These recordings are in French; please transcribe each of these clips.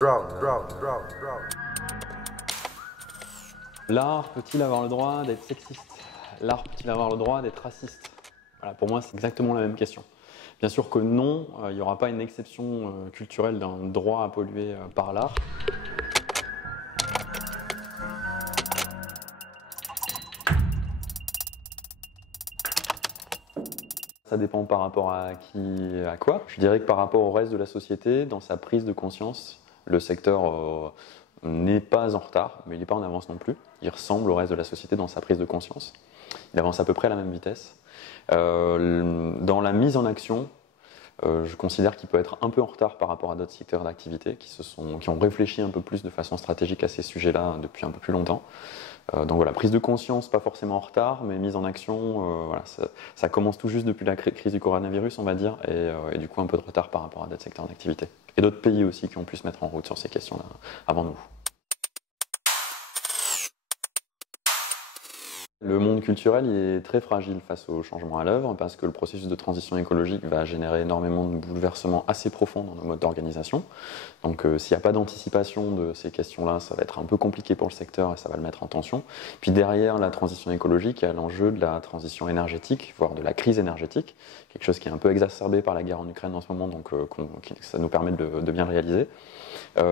L'art peut-il avoir le droit d'être sexiste? L'art peut-il avoir le droit d'être raciste? Voilà, pour moi, c'est exactement la même question. Bien sûr que non, il n'y aura pas une exception culturelle d'un droit à polluer par l'art. Ça dépend par rapport à qui, à quoi. Je dirais que par rapport au reste de la société, dans sa prise de conscience, le secteur n'est pas en retard, mais il n'est pas en avance non plus. Il ressemble au reste de la société dans sa prise de conscience. Il avance à peu près à la même vitesse. Dans la mise en action, je considère qu'il peut être un peu en retard par rapport à d'autres secteurs d'activité qui ont réfléchi un peu plus de façon stratégique à ces sujets-là depuis un peu plus longtemps. Donc voilà, prise de conscience, pas forcément en retard, mais mise en action, voilà, ça commence tout juste depuis la crise du coronavirus, on va dire, et du coup un peu de retard par rapport à d'autres secteurs d'activité. Et d'autres pays aussi qui ont pu se mettre en route sur ces questions-là avant nous. Le monde culturel il est très fragile face au changement à l'œuvre parce que le processus de transition écologique va générer énormément de bouleversements assez profonds dans nos modes d'organisation. Donc s'il n'y a pas d'anticipation de ces questions-là, ça va être un peu compliqué pour le secteur et ça va le mettre en tension. Puis derrière la transition écologique, il y a l'enjeu de la transition énergétique, voire de la crise énergétique, quelque chose qui est un peu exacerbé par la guerre en Ukraine en ce moment, donc ça nous permet de bien le réaliser.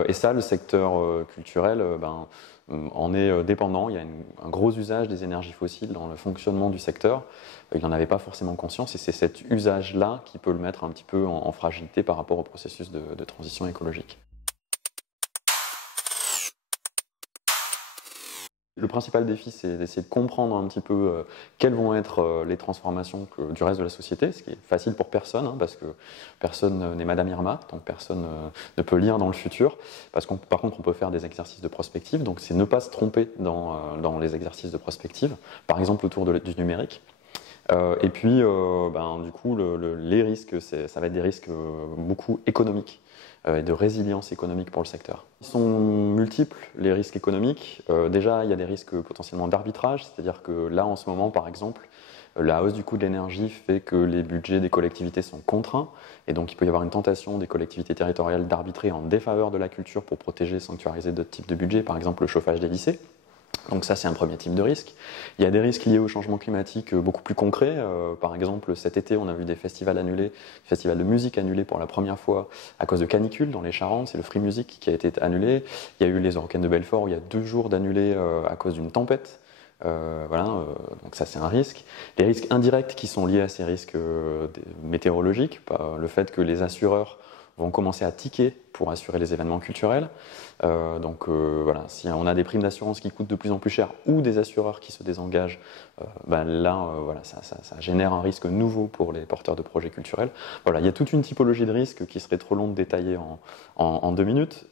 Et ça, le secteur culturel, en est dépendant. Il y a un gros usage des énergies fossiles dans le fonctionnement du secteur. Il n'en avait pas forcément conscience et c'est cet usage-là qui peut le mettre un petit peu en fragilité par rapport au processus de transition écologique. Le principal défi, c'est d'essayer de comprendre un petit peu quelles vont être les transformations du reste de la société, ce qui est facile pour personne, hein, parce que personne n'est Madame Irma, donc personne ne peut lire dans le futur. Par contre, on peut faire des exercices de prospective, donc c'est ne pas se tromper dans les exercices de prospective, par exemple autour du numérique. Et puis, du coup, les risques, ça va être des risques beaucoup économiques et de résilience économique pour le secteur. Ils sont multiples, les risques économiques. Déjà, il y a des risques potentiellement d'arbitrage, c'est-à-dire que là, en ce moment, par exemple, la hausse du coût de l'énergie fait que les budgets des collectivités sont contraints, et donc il peut y avoir une tentation des collectivités territoriales d'arbitrer en défaveur de la culture pour protéger et sanctuariser d'autres types de budgets, par exemple le chauffage des lycées. Donc ça, c'est un premier type de risque. Il y a des risques liés au changement climatique beaucoup plus concrets. Par exemple, cet été, on a vu des festivals annulés, des festivals de musique annulés pour la première fois à cause de canicules dans les Charentes. C'est le Free Music qui a été annulé. Il y a eu les Eurocaines de Belfort où il y a 2 jours d'annulés à cause d'une tempête. Donc ça c'est un risque. Les risques indirects qui sont liés à ces risques météorologiques, le fait que les assureurs vont commencer à ticker pour assurer les événements culturels. Voilà, si on a des primes d'assurance qui coûtent de plus en plus cher ou des assureurs qui se désengagent, voilà, ça génère un risque nouveau pour les porteurs de projets culturels. Voilà, il y a toute une typologie de risques qui serait trop long de détailler en 2 minutes,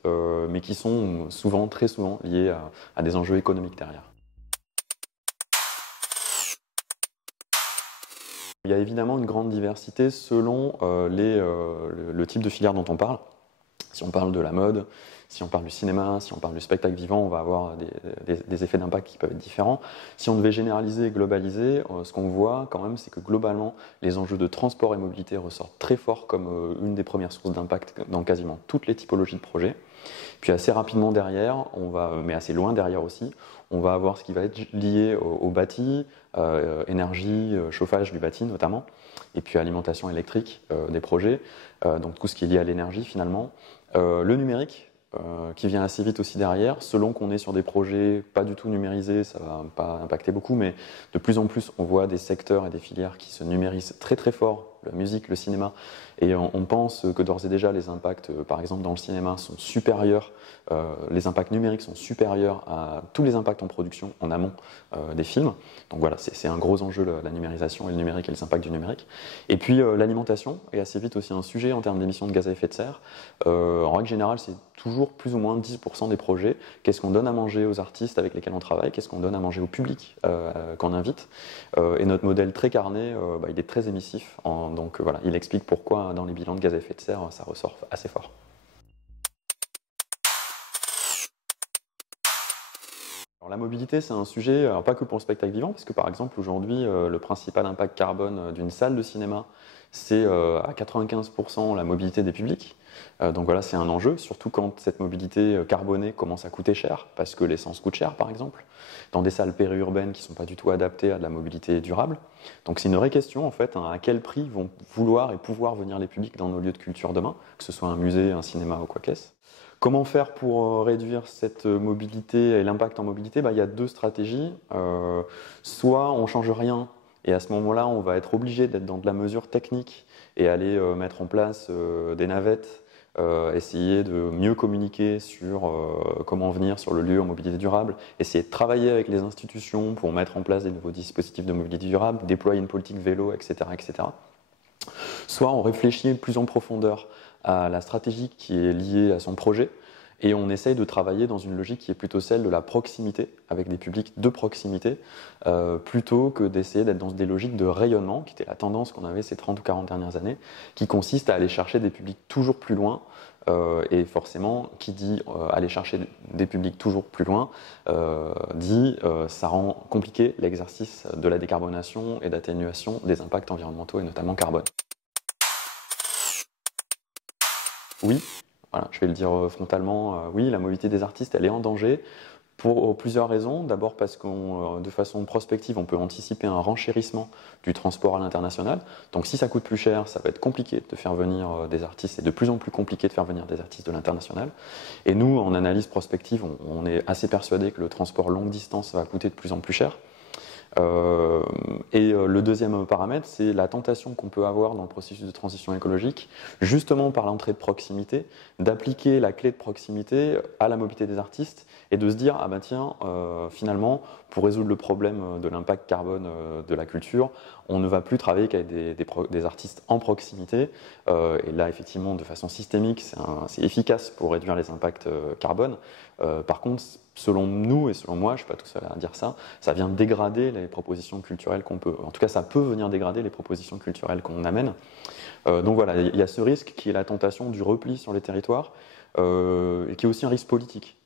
mais qui sont souvent, très souvent liés à des enjeux économiques derrière. Il y a évidemment une grande diversité selon le type de filière dont on parle. Si on parle de la mode, si on parle du cinéma, si on parle du spectacle vivant, on va avoir des effets d'impact qui peuvent être différents. Si on devait généraliser et globaliser, ce qu'on voit quand même, c'est que globalement, les enjeux de transport et mobilité ressortent très fort comme une des premières sources d'impact dans quasiment toutes les typologies de projets. Puis assez rapidement derrière, mais assez loin derrière aussi, on va avoir ce qui va être lié au bâti, énergie, chauffage du bâti notamment, et puis alimentation électrique des projets, donc tout ce qui est lié à l'énergie finalement. Le numérique, qui vient assez vite aussi derrière, selon qu'on est sur des projets pas du tout numérisés, ça va pas impacter beaucoup, mais de plus en plus on voit des secteurs et des filières qui se numérisent très très fort, la musique, le cinéma, et on pense que d'ores et déjà les impacts, par exemple dans le cinéma, sont supérieurs, les impacts numériques sont supérieurs à tous les impacts en production en amont des films. Donc voilà, c'est un gros enjeu la numérisation et le numérique et les impacts du numérique. Et puis l'alimentation est assez vite aussi un sujet en termes d'émissions de gaz à effet de serre. En règle générale, c'est toujours plus ou moins 10% des projets. Qu'est-ce qu'on donne à manger aux artistes avec lesquels on travaille? Qu'est-ce qu'on donne à manger au public qu'on invite? Et notre modèle très carné, il est très émissif. Donc voilà, il explique pourquoi dans les bilans de gaz à effet de serre, ça ressort assez fort. Alors, la mobilité, c'est un sujet, alors pas que pour le spectacle vivant, parce que par exemple aujourd'hui, le principal impact carbone d'une salle de cinéma, c'est à 95% la mobilité des publics. Donc voilà, c'est un enjeu, surtout quand cette mobilité carbonée commence à coûter cher, parce que l'essence coûte cher par exemple, dans des salles périurbaines qui ne sont pas du tout adaptées à de la mobilité durable. Donc c'est une vraie question en fait, hein, à quel prix vont vouloir et pouvoir venir les publics dans nos lieux de culture demain, que ce soit un musée, un cinéma ou quoi qu'est-ce. Comment faire pour réduire cette mobilité et l'impact en mobilité? Il y a deux stratégies. Soit on ne change rien, et à ce moment-là, on va être obligé d'être dans de la mesure technique et aller mettre en place des navettes, essayer de mieux communiquer sur comment venir sur le lieu en mobilité durable, essayer de travailler avec les institutions pour mettre en place des nouveaux dispositifs de mobilité durable, déployer une politique vélo, etc., etc. Soit on réfléchit plus en profondeur à la stratégie qui est liée à son projet et on essaye de travailler dans une logique qui est plutôt celle de la proximité, avec des publics de proximité, plutôt que d'essayer d'être dans des logiques de rayonnement, qui était la tendance qu'on avait ces 30 ou 40 dernières années, qui consiste à aller chercher des publics toujours plus loin, et forcément, qui dit aller chercher des publics toujours plus loin, ça rend compliqué l'exercice de la décarbonation et d'atténuation des impacts environnementaux et notamment carbone. Oui, voilà, je vais le dire frontalement, oui, la mobilité des artistes, elle est en danger pour plusieurs raisons. D'abord parce que de façon prospective, on peut anticiper un renchérissement du transport à l'international. Donc si ça coûte plus cher, ça va être compliqué de faire venir des artistes, et de plus en plus compliqué de faire venir des artistes de l'international. Et nous, en analyse prospective, on est assez persuadé que le transport longue distance va coûter de plus en plus cher. Le deuxième paramètre, c'est la tentation qu'on peut avoir dans le processus de transition écologique, justement par l'entrée de proximité, d'appliquer la clé de proximité à la mobilité des artistes et de se dire, ah ben tiens, finalement, pour résoudre le problème de l'impact carbone de la culture, on ne va plus travailler qu'avec des artistes en proximité. Et là, effectivement, de façon systémique, c'est efficace pour réduire les impacts carbone. Par contre, selon nous et selon moi, je ne suis pas tout seul à dire ça, ça vient dégrader les propositions culturelles qu'on peut. En tout cas, ça peut venir dégrader les propositions culturelles qu'on amène. Donc voilà, il y a ce risque qui est la tentation du repli sur les territoires, et qui est aussi un risque politique.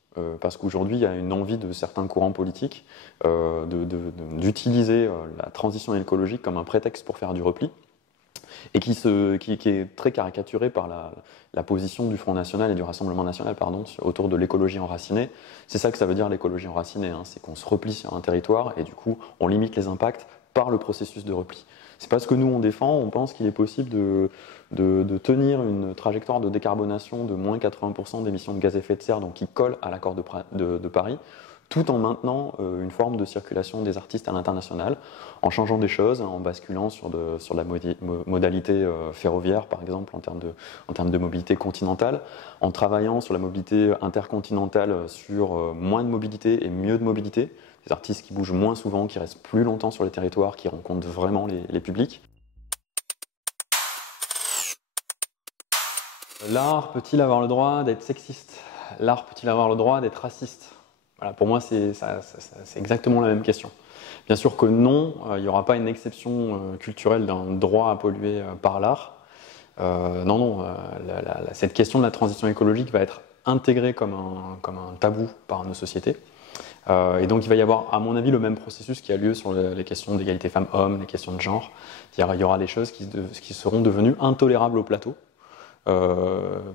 Parce qu'aujourd'hui, il y a une envie de certains courants politiques d'utiliser la transition écologique comme un prétexte pour faire du repli, et qui est très caricaturé par la position du Front National et du Rassemblement National autour de l'écologie enracinée. C'est ça que ça veut dire l'écologie enracinée, hein, c'est qu'on se replie sur un territoire et du coup on limite les impacts par le processus de repli. C'est pas ce que nous on défend, on pense qu'il est possible de tenir une trajectoire de décarbonation de moins 80% d'émissions de gaz à effet de serre, donc qui colle à l'accord de Paris, tout en maintenant une forme de circulation des artistes à l'international, en changeant des choses, en basculant sur la modalité ferroviaire, par exemple, en termes de mobilité continentale, en travaillant sur la mobilité intercontinentale, sur moins de mobilité et mieux de mobilité, des artistes qui bougent moins souvent, qui restent plus longtemps sur les territoires, qui rencontrent vraiment les publics. L'art peut-il avoir le droit d'être sexiste? L'art peut-il avoir le droit d'être raciste? Voilà, pour moi, c'est exactement la même question. Bien sûr que non, il n'y aura pas une exception culturelle d'un droit à polluer par l'art. Non, cette question de la transition écologique va être intégrée comme un tabou par nos sociétés. Et donc il va y avoir, à mon avis, le même processus qui a lieu sur les questions d'égalité femmes-hommes, les questions de genre. Il y aura des choses qui seront devenues intolérables au plateau.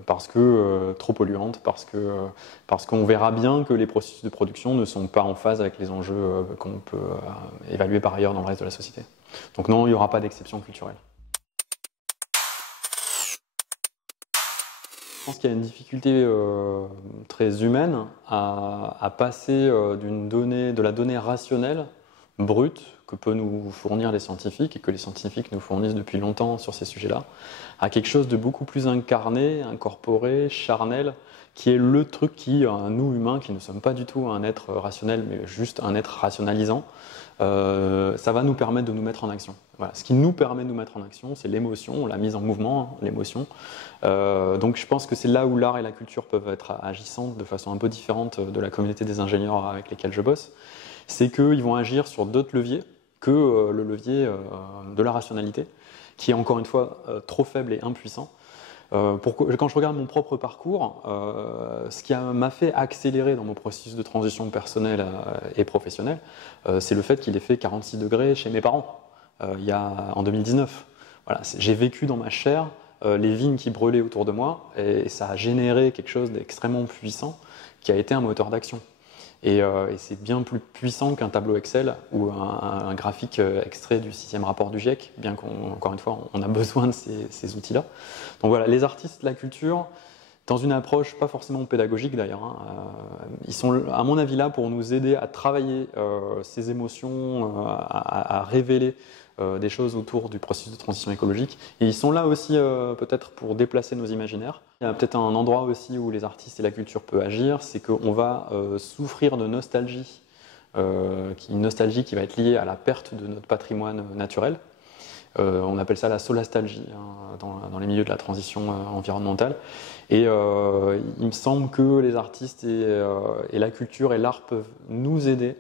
Parce que trop polluantes, parce qu'on verra bien que les processus de production ne sont pas en phase avec les enjeux qu'on peut évaluer par ailleurs dans le reste de la société. Donc non, il n'y aura pas d'exception culturelle. Je pense qu'il y a une difficulté très humaine à passer de la donnée rationnelle, brute, que peuvent nous fournir les scientifiques et que les scientifiques nous fournissent depuis longtemps sur ces sujets-là, à quelque chose de beaucoup plus incarné, incorporé, charnel, qui est le truc qui, nous humains, qui ne sommes pas du tout un être rationnel, mais juste un être rationalisant, ça va nous permettre de nous mettre en action. Voilà. Ce qui nous permet de nous mettre en action, c'est l'émotion, la mise en mouvement, l'émotion. Donc je pense que c'est là où l'art et la culture peuvent être agissantes de façon un peu différente de la communauté des ingénieurs avec lesquels je bosse. C'est qu'ils vont agir sur d'autres leviers que le levier de la rationalité, qui est encore une fois trop faible et impuissant. Quand je regarde mon propre parcours, ce qui m'a fait accélérer dans mon processus de transition personnelle et professionnelle, c'est le fait qu'il ait fait 46 degrés chez mes parents en 2019. Voilà, j'ai vécu dans ma chair les vignes qui brûlaient autour de moi, et ça a généré quelque chose d'extrêmement puissant qui a été un moteur d'action. Et c'est bien plus puissant qu'un tableau Excel ou un graphique extrait du 6e rapport du GIEC, bien qu'encore une fois, on a besoin de ces outils-là. Donc voilà, les artistes, la culture, dans une approche pas forcément pédagogique d'ailleurs, hein, ils sont à mon avis là pour nous aider à travailler ces émotions, à révéler des choses autour du processus de transition écologique. Et ils sont là aussi peut-être pour déplacer nos imaginaires. Il y a peut-être un endroit aussi où les artistes et la culture peuvent agir, c'est qu'on va souffrir de nostalgie, une nostalgie qui va être liée à la perte de notre patrimoine naturel. On appelle ça la solastalgie hein, dans les milieux de la transition environnementale. Et il me semble que les artistes et la culture et l'art peuvent nous aider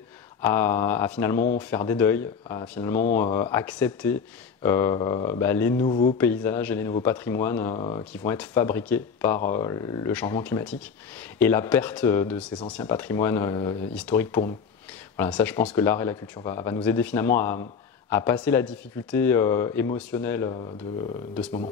à finalement faire des deuils, à finalement accepter les nouveaux paysages et les nouveaux patrimoines qui vont être fabriqués par le changement climatique et la perte de ces anciens patrimoines historiques pour nous. Voilà, ça je pense que l'art et la culture va nous aider finalement à passer la difficulté émotionnelle de ce moment.